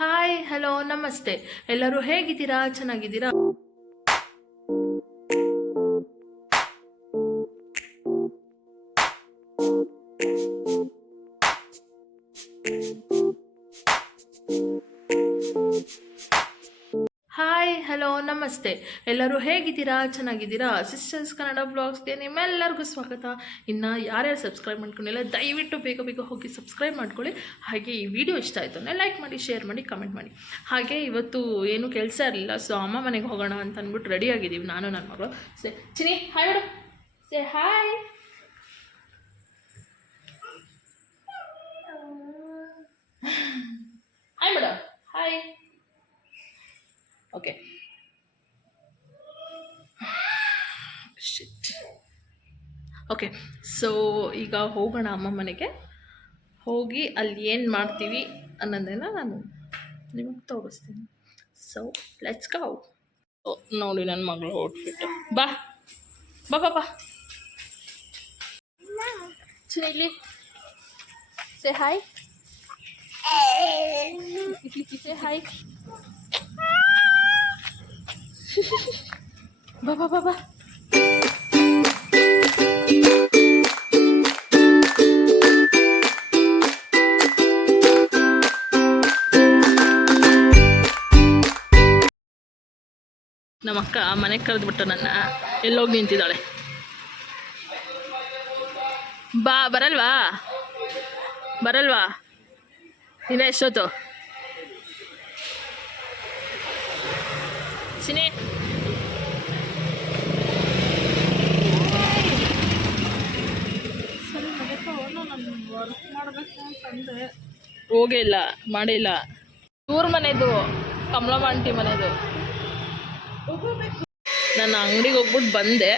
Hi hello ನಮಸ್ತೆ. ಎಲ್ಲರೂ ಹೇಗಿದ್ದೀರಾ? ಚೆನ್ನಾಗಿದ್ದೀರಾ? ನಮಸ್ತೆ. ಎಲ್ಲರೂ ಹೇಗಿದ್ದೀರಾ? ಚೆನ್ನಾಗಿದ್ದೀರಾ? ಸಿಸ್ಟರ್ಸ್ ಕನ್ನಡ ಬ್ಲಾಗ್ಸ್ಗೆ ನಿಮ್ಮೆಲ್ಲರಿಗೂ ಸ್ವಾಗತ. ಇನ್ನು ಯಾರ್ಯಾರು ಸಬ್ಸ್ಕ್ರೈಬ್ ಮಾಡ್ಕೊಂಡಿಲ್ಲ, ದಯವಿಟ್ಟು ಬೇಗ ಬೇಗ ಹೋಗಿ ಸಬ್ಸ್ಕ್ರೈಬ್ ಮಾಡ್ಕೊಳ್ಳಿ. ಹಾಗೆ ಈ ವಿಡಿಯೋ ಇಷ್ಟ ಆಯಿತು ಅಂದರೆ ಲೈಕ್ ಮಾಡಿ ಶೇರ್ ಮಾಡಿ ಕಮೆಂಟ್ ಮಾಡಿ. ಹಾಗೆ ಇವತ್ತು ಏನು ಕೆಲಸ ಇರಲಿಲ್ಲ ಸೊ ಅಮ್ಮ ಮನೆಗೆ ಹೋಗೋಣ ಅಂತ ಅಂದ್ಬಿಟ್ಟು ರೆಡಿ ಆಗಿದ್ದೀವಿ, ನಾನು, ನನ್ನ ಮಗಳು. Say Chini hi madam say hi madam hi okay okay so ಈಗ ಹೋಗೋಣ ಅಮ್ಮ ಮನೆಗೆ. ಹೋಗಿ ಅಲ್ಲಿ ಏನು ಮಾಡ್ತೀವಿ ಅನ್ನೋದನ್ನು ನಾನು ನಿಮಗೆ ತೋರಿಸ್ತೀನಿ. ಸೊ ಲೆಟ್ಸ್ ಗೋ ನೋಡಿ ನನ್ನ ಮಗಳು ಔಟ್ಫಿಟ್ ಬಾ ಬಾ ಬಾ ಬಾ. ಚಿನ್ನಿ ಸೇ ಹಾಯ್ ಸೇ ಹಾಯ್ ಬಾ ಬಾ ಬಾ ಬಾ. ನಮ್ಮ ಅಕ್ಕ ಮನೆಗೆ ಕರೆದ್ಬಿಟ್ಟು ನನ್ನ ಎಲ್ಲೋಗಿ ನಿಂತಿದ್ದಾಳೆ. ಬಾ, ಬರಲ್ವಾ? ಬರಲ್ವಾ? ಇನ್ನ ಎಷ್ಟೊತ್ತು? ಸಿನಿ. ಹೋಗೇ ಇಲ್ಲ ಮಾಡಿಲ್ಲ ಇವ್ರ ಮನೆದು, ಕಮಲಮ್ಮ ಆಂಟಿ ಮನೆದು. ನಾನು ಅಂಗಡಿಗೆ ಹೋಗ್ಬಿಟ್ಟು ಬಂದೆ.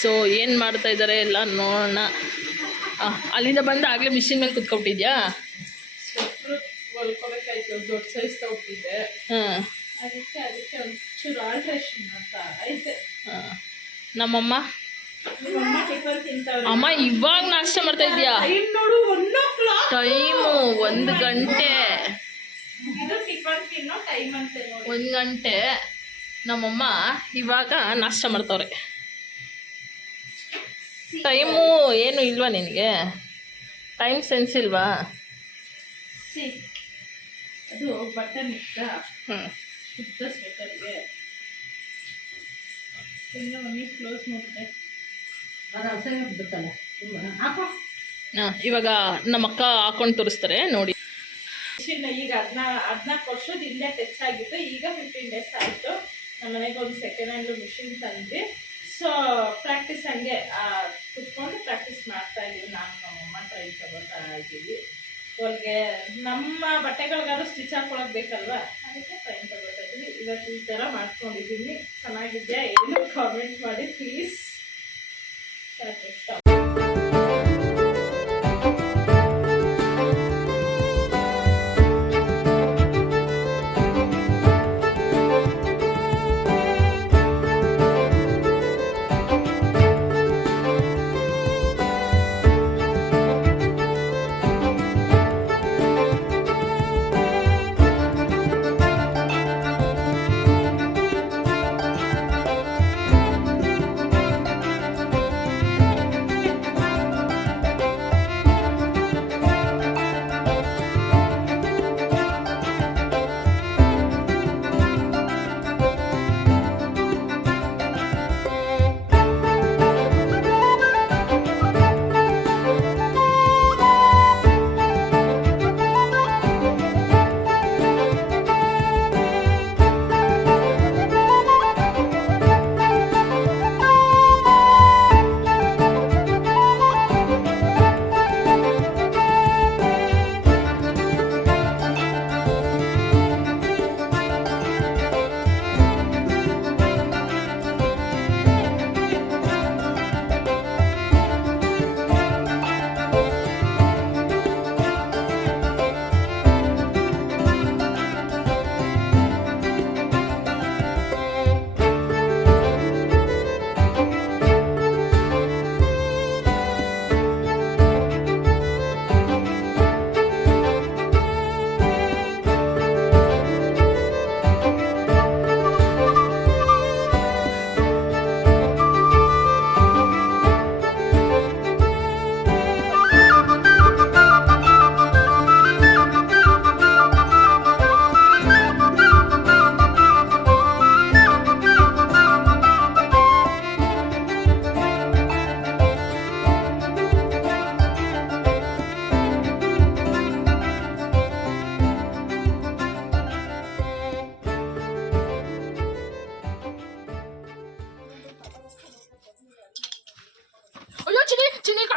ಸೊ ಏನು ಮಾಡ್ತಾ ಇದ್ದಾರೆ ಎಲ್ಲ ನೋಡೋಣ. ಅಲ್ಲಿಂದ ಬಂದು ಆಗಲೇ ಮಿಷಿನ್ ಮೇಲೆ ಕುತ್ಕೊಬಿಟ್ಟಿದ್ಯಾ? ಹೊಲ್ಕೋಬೇಕಾಯ್ತು ದೊಡ್ಡ ಸೈಜ್ ತಗೊಟ್ಟಿದ್ದೆ. ಹಾಂ. ಅದಕ್ಕೆ ಅದಕ್ಕೆ ಒಂಚೂರು ಆಲ್ಟ್ರೇಷನ್ ಮಾಡ್ತಾ ಐತೆ ಹಾಂ. ನಮ್ಮಮ್ಮ? ಅಮ್ಮ ಇವಾಗ ನಾಷ್ಟ ಮಾಡ್ತಾ ಇದೀಯಾ? ಟೈಮ್ ಒಂದು ಗಂಟೆ. ಒಂದು ಗಂಟೆ. ನಮ್ಮಮ್ಮ ಇವಾಗ ನಾಷ್ಟ ಮಾಡ್ತವ್ರೆ. ಟೈಮು ಏನು ಇಲ್ವಾ ನಿನಗೆ? ಟೈಮ್ ಸೆನ್ಸ್ ಇಲ್ವಾ? ಅದು ಬಟನ್ ಹ್ಞೂ ಇನ್ನು ಕ್ಲೋಸ್ ಮಾಡಿದೆ ಹಾಂ ಇವಾಗ ನಮ್ಮ ಅಕ್ಕ ಹಾಕೊಂಡು ತೋರಿಸ್ತಾರೆ ನೋಡಿ. ಈಗ ಹದಿನಾ ಹದಿನಾಲ್ಕು ವರ್ಷದ ಹಿಂದೆ ಟೆಚ್ ಆಗಿತ್ತು ಈಗ ಫಿಫ್ಟೀನ್ ಡೇಸ್ ಆಯಿತು. ನಮ್ಮ ಸೆಕೆಂಡ್ ಹ್ಯಾಂಡ್ ಮಿಷಿನ್ ತಂದ್ವಿ. ಸೊ ಪ್ರಾಕ್ಟೀಸ್ ಹಂಗೆ ಕುತ್ಕೊಂಡು ಪ್ರಾಕ್ಟೀಸ್ ಮಾಡ್ತಾ ಇದ್ದೀವಿ. ನಾನು ನಮ್ಮಮ್ಮ ಟ್ರೈ ತಗೋತಾ ಇದ್ದೀವಿ. ಅವ್ರಿಗೆ ನಮ್ಮ ಬಟ್ಟೆಗಳಿಗಾದ್ರೂ ಸ್ಟಿಚ್ ಹಾಕೊಳಕ್ ಬೇಕಲ್ವಾ? ಅದಕ್ಕೆ ಟ್ರೈನ್ ತಗೋತಾ ಇದ್ದೀವಿ. ಇವತ್ತು ಈ ಥರ ಮಾಡ್ಕೊಂಡಿದ್ದೀನಿ. ಚೆನ್ನಾಗಿದೆಯಾ? ಏನು ಕಾಮೆಂಟ್ ಮಾಡಿ ಪ್ಲೀಸ್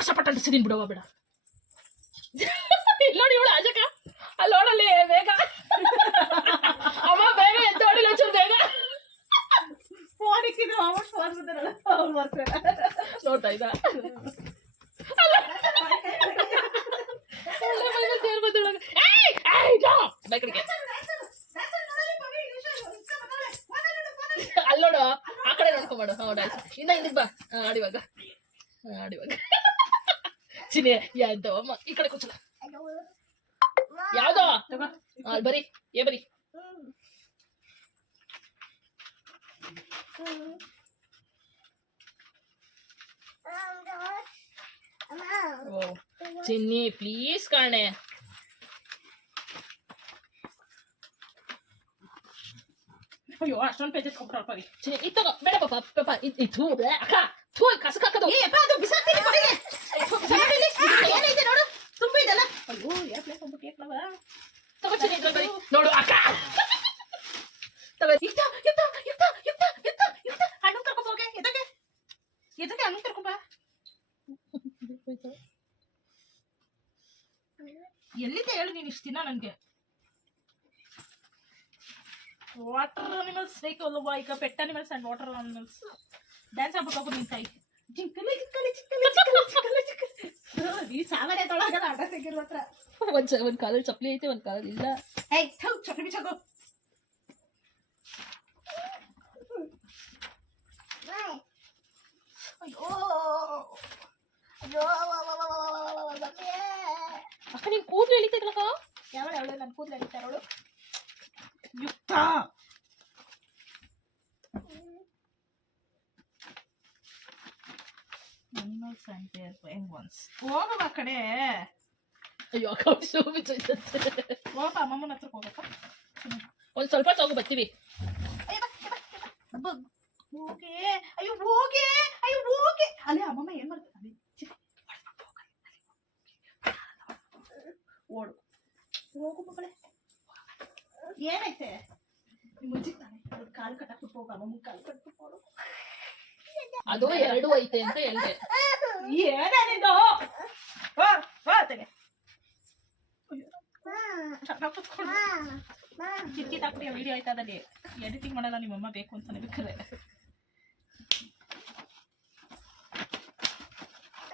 ತೋರಿಸ್ತೀನಿ ಬಿಡವ ಬೇಡ ಇಲ್ಲಿ ನೋಡಿ ಇವಳು ಅಜಕ ಅಲ್ಲಿ ನೋಡಲ್ಲಿ ಬೇಗ ಅಮ್ಮ ಬೇಗ ಎದ್ದು ಹೊಡಿಲಿ ಒಂಚೂರು ಬೇಗ ಫೋನ್ ಇಕ್ಕಿದ್ರು ಅಮ್ಮ ಫೋನ್ ಬಂದಿರಲ್ಲ ಅವ್ರು ಬರ್ತಾರೆ ನೋಡ್ತಾ ಇದ್ದ ಅಲ್ಲಿ ನೋಡು ಆ ಕಡೆ ನೋಡ್ಕೊಂಬೇಡು ಹೌದಾ ಇನ್ನ ಹಿಂದಕ್ಕೆ ಬಾ ಹಾ, ಆಡಿವಾಗ ಹಾ, ಆಡಿವಾಗ ಚಿನಿ ಯಾವ್ದವಮ್ಮ ಈ ಕಡೆ ಕೂಚಲ ಯಾವ್ದೋ ಅಲ್ಲಿ ಬರಿ ಏ ಬರಿ ಓ ಚಿನ್ನಿ ಪ್ಲೀಸ್ ಕಾಣೆ ಅಯ್ಯೋ ಅಷ್ಟೊಂದು ಪೇಜ್ ಕೊಟ್ರಪ್ಪ ರೀ ಚಿನ್ನಿ ಇದು ತಗೋ ಬೇಡ ಪಾಪ ಪಾಪ ಇದು ಇದು ಅಕ್ಕ ಥೂ ಕಸ ಹಾಕದು ಏ ಅಪ್ಪ ಅದು ಬಿಸಾಕ್ತೀನಿ ಕೊಡಿಗೆ ದಿನ ನನಗೆ ವಾಟರ್ ಅನಿಮಲ್ಸ್ ಬೇಕಲ್ವಾ ಈಗ pet animals and water animals dance ಆಗ್ಬಿಟ್ಟು ಹೋಗು ನಿನ್ ತಾಯಿ ಜಿಂಕಲೆ ಜಿಂಕಲೆ ಜಿಂಕಲೆ ಜಿಂಕಲೆ ಜಿಂಕಲೆ ಜಿಂಕಲೆ ಈ ಸಾಗಣೆ ತೊಳಗಲ್ಲ ಅಡ್ಡ ತೆಗಿರೋ ಹತ್ರ ಒಂದ್ ಸ- ಒಂದ್ ಕಾಲಲ್ಲಿ ಚಪ್ಪಲಿ ಐತೆ ಒಂದ್ ಕಾಲಲ್ಲಿ ಇಲ್ಲ ಏಯ್ ಥು ಚಪ್ಪಲಿ ಬಿಚ್ಚಾಕೋ ಅಯ್ಯೋ ಅಯ್ಯೋ ಯಾವ ಅವಳು? ನನ್ನ ಕೂದಲು ಎಳಿತಾರವಳು ಯುಕ್ತ. ಹೋಗವ ಕಡೆ ಅಯ್ಯೋ ಬಿಚ್ಚೈತೆ ಹೋಗಪ್ಪ ಅಮ್ಮಮ್ಮನ ಹತ್ರ ಹೋಗಪ್ಪ ಒಂದ್ ಸ್ವಲ್ಪ ತಗೋ ಬರ್ತೀವಿ. ಹೋಗಿ. ಹೋಗೆ ಹೋಗೆ. ಅಯ್ಯೋ ಹೋಗೆ ಅಲ್ಲೇ ಅಮ್ಮಮ್ಮ ಏನ್ ಮಾಡ್ತಾರೆ ಅಲ್ಲಿ ಚಿಕ್ಕ, ಓಡು ಹೋಗು ಮಗಳೇ ಏನೈತೆ ನಿಮ್ಮ ಮುಂಚೆ ತಾನೆ ಅವ್ಳ್ ಕಾಲು ಕಟ್ಟಾಕ್ಬಿಟ್ಟು ಹೋಗ ಅಮ್ಮಮ್ಮ ಕಾಲು ಕಟ್ಬಿಟ್ಟು ಹೋಗು ಅದು ಎರಡು ಐತೆ ಅಂತ ಹೇಳ್ದೆ ಏನೇನಿದು ಬಾ ಬಾ ತೆಗೆ ಚೆನ್ನಾಗಿ ಕುತ್ಕೊಂಡು ಕಿತ್ಕಿತ್ ಹಾಕ್ಬಿಡಿ ವಿಡಿಯೋ ಆಯ್ತಾ ಅದಲ್ಲಿ ಎಡಿಟಿಂಗ್ ಮಾಡಲ್ಲ ನಿಮ್ಮಮ್ಮ ಬೇಕು ಅಂತಾನೆ ಬೇಕಾದ್ರೆ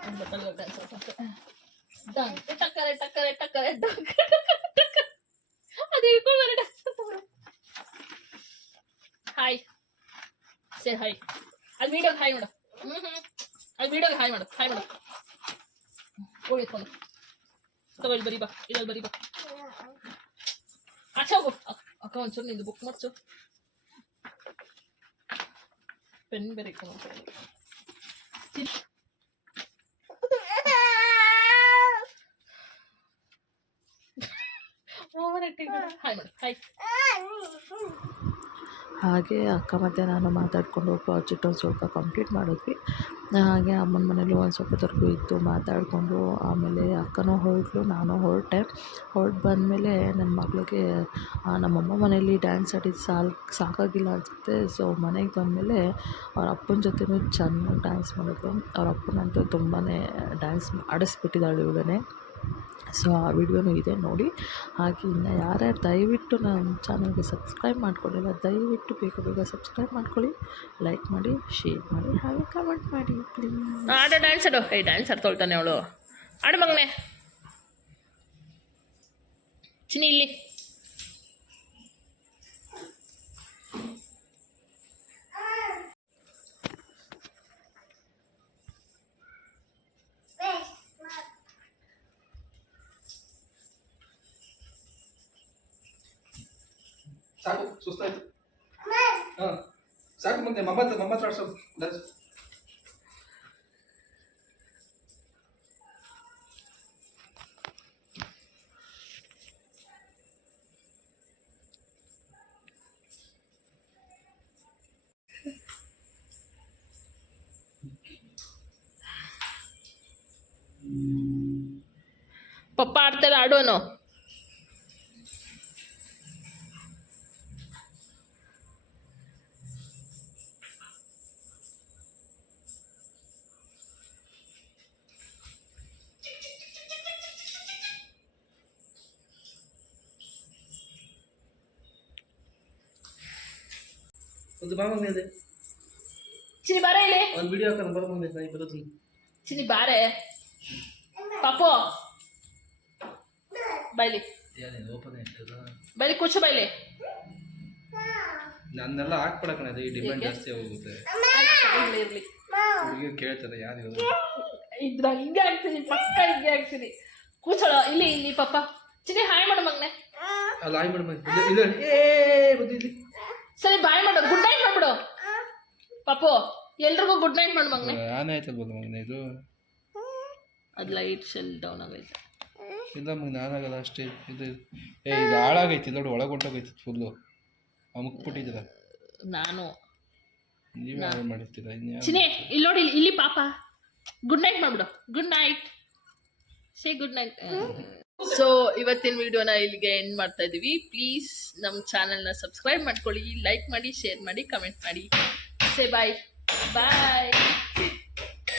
ಒಂದ್ ಬಟ್ಟಲು ಇವಾಗ ಸ್ವಲ್ಪ ಡಂಗ್ ಟಕ್ಕರೆ ಟಕ್ಕರೆ ಟಕ್ಕರೆ ಡಂಗ್ ಅದು ಇಟ್ಕೊಂಡು ಬರೋಣ ಹಾಯ್ ಸೇ ಹಾಯ್ ಅಲ್ಲಿ ವಿಡಿಯೋಗೆ ಹಾಯ್ ಮಾಡು ಹ್ಮ್ ಹ್ಮ್ ಅಲ್ಲಿ ಹಾಯ್ ಮಾಡು ಹಾಯ್ ಮಾಡು. ಓಡಿ ಎತ್ಕೊಂಡು. ತಗೋ ಇಲ್ಲಿ ಬರಿ ಬಾ, ಇದ್ರಲ್ಲಿ ಬರೀ ಬಾ. ಆಚೆ ಹೋಗು. ಅಕ್- ಅಕ್ಕ ಒಂಚೂರು ನಿಂದು ಬುಕ್ ಮಾಡ್ಸು. ಪೆನ್ ಬೇರೆ ಹಾಯ್ ಹಾಗೆ ಅಕ್ಕ ಮತ್ತು ನಾನು ಮಾತಾಡಿಕೊಂಡು ಪ್ರಾಜೆಕ್ಟ್ ಒಂದು ಸ್ವಲ್ಪ ಕಂಪ್ಲೀಟ್ ಮಾಡಿದ್ವಿ. ಹಾಗೆ ಅಮ್ಮನ ಮನೇಲಿ ಒಂದು ಸ್ವಲ್ಪದವರೆಗೂ ಇತ್ತು ಮಾತಾಡಿಕೊಂಡು, ಆಮೇಲೆ ಅಕ್ಕನೂ ಹೊರಟ್ಲು, ನಾನು ಹೊರಟೆ. ಹೊರಟು ಬಂದಮೇಲೆ ನನ್ನ ಮಗಳಿಗೆ ನಮ್ಮಮ್ಮ ಮನೇಲಿ ಡ್ಯಾನ್ಸ್ ಆಡಿದ್ದು ಸಾಲ್, ಸಾಕಾಗಿಲ್ಲ ಅನಿಸುತ್ತೆ. ಸೊ ಮನೆಗೆ ಬಂದಮೇಲೆ ಅವ್ರ ಅಪ್ಪನ ಜೊತೆನೂ ಚೆನ್ನಾಗಿ ಡ್ಯಾನ್ಸ್ ಮಾಡಿದ್ರು. ಅವ್ರ ಅಪ್ಪನಂತೂ ತುಂಬಾ ಡ್ಯಾನ್ಸ್ ಆಡಿಸ್ಬಿಟ್ಟಿದ್ದಾಳೆ ಇವಳನ್ನೇ. ಸೊ ಆ ವಿಡಿಯೋನೂ ಇದೆ ನೋಡಿ. ಹಾಗೆ ಇನ್ನು ಯಾರ್ಯಾರು ದಯವಿಟ್ಟು ನಮ್ಮ ಚಾನಲ್ಗೆ ಸಬ್ಸ್ಕ್ರೈಬ್ ಮಾಡ್ಕೊಂಡಿಲ್ಲ ದಯವಿಟ್ಟು ಬೇಗ ಬೇಗ ಸಬ್ಸ್ಕ್ರೈಬ್ ಮಾಡ್ಕೊಳ್ಳಿ ಲೈಕ್ ಮಾಡಿ ಶೇರ್ ಮಾಡಿ ಹಾಗೆ ಕಮೆಂಟ್ ಮಾಡಿ ಪ್ಲೀಸ್. ಆಡ. ಡ್ಯಾನ್ಸ್ ಅಡು ಏ ಡ್ಯಾನ್ಸ್ ಆಡ್ತೊಳ್ತಾನೆ ಅವಳು. ಆಡು ಮಗನೆ. ಚಿನ್ನಿ ಇಲ್ಲಿ. ಸಾಕು ಸುಸ್ತಾಯ್ತು ಹಾಂ ಸಾಕು ಮುಂದೆ ಮಮ್ಮತ್ ಮಮ್ಮತ್ ಆಡ್ಸೋದು ಡ್ಯಾನ್ಸ್ ಪಪ್ಪ ಆಡ್ತಾರೆ ಆಡೋನು ಒಂದು ಬಾ ಮುಂದೆ ಚಿನಿ ಬಾರೆ ಇಲ್ಲಿ. ಒಂದು ವಿಡಿಯೋ ಹಾಕೋಣ ಬರ ಮಗನೇ ನಾನು ಬರೋದು ಚಿನಿ ಬಾರೆ. ಪಾಪು. ಬೈಲಿ. ಬೈಲಿ ಕೂಚು ಬೈಲಿ. ನನ್ನೆಲ್ಲ ಹಾಕ್ಬಿಡಕಣ ಅದು ಈ ಡಿಮ್ಯಾಂಡ್ ಜಾಸ್ತಿ ಹೋಗುತ್ತೆ. ಇರ್ಲಿ ಹುಡುಗಿರು ಕೇಳ್ತಾರೆ ಯಾರು ಇದ್ರ ಹಿಂಗೆ ಆಗ್ತೀನಿ ಪಕ್ಕ ಹಿಂಗೆ ಆಗ್ತೀನಿ ಕೂಚಳ ಇಲ್ಲಿ ಇಲ್ಲಿ ಪಾಪ. ಚಿನಿ ಹಾಯ್ ಮಾಡು ಮಗ್ನೆ ಅಲ್ಲಿ ಮಾಡು ಮೇಡಮ್ ಇಲ್ಲ ಏ ಬಂದು ಇಲ್ಲಿ ಸರಿ ಬಾಯ್ ಮಾಡು. ಗುಡ್ ನೈಟ್ ಮಾಡ್ಬಿಡು. ಪಾಪು ಎಲ್ರಿಗೂ ಗುಡ್ ನೈಟ್ ಮಾಡು ಮಗ್ನೆ. ಆನ್ ಆಯ್ತಲ್ವಲ್ಲ ಮಗನೇ ಇದು? ಅದು ಲೈಟ್ ಶೆಲ್ ಡೌನ್ ಆಗೈತೆ. ಇಲ್ಲ ಮಗನ ನಾನಾಗಲ್ಲ ಅಷ್ಟೇ. ಇದು ಏ ಇದು ಹಾಳಾಗೈತಿ. ನೋಡಿ ಒಳಗೆ ಹೊಂಟೋಗೈತಿ ಫುಲ್ಲು ಅಮುಕ್ಬಿಟ್ಟಿದ್ದೀರ ನಾನು. ನೀವೇ ಹಾಳು ಮಾಡಿರ್ತೀರ? ಚಿನೇ ಇಲ್ಲಿ ನೋಡಿ ಇಲ್ಲಿ ಪಾಪ. Good night ಮಾಡ್ಬಿಡು. Good night say good night so ಇವತ್ತಿನ ವಿಡಿಯೋನ ಇಲ್ಲಿಗೆ ಎಂಡ್ ಮಾಡ್ತಾ ಇದೀವಿ. ಪ್ಲೀಸ್ ನಮ್ಮ ಚಾನಲ್ನ ಸಬ್ಸ್ಕ್ರೈಬ್ ಮಾಡ್ಕೊಳ್ಳಿ ಲೈಕ್ ಮಾಡಿ ಶೇರ್ ಮಾಡಿ ಕಮೆಂಟ್ ಮಾಡಿ. ಸೇ ಬಾಯ್ ಬಾಯ್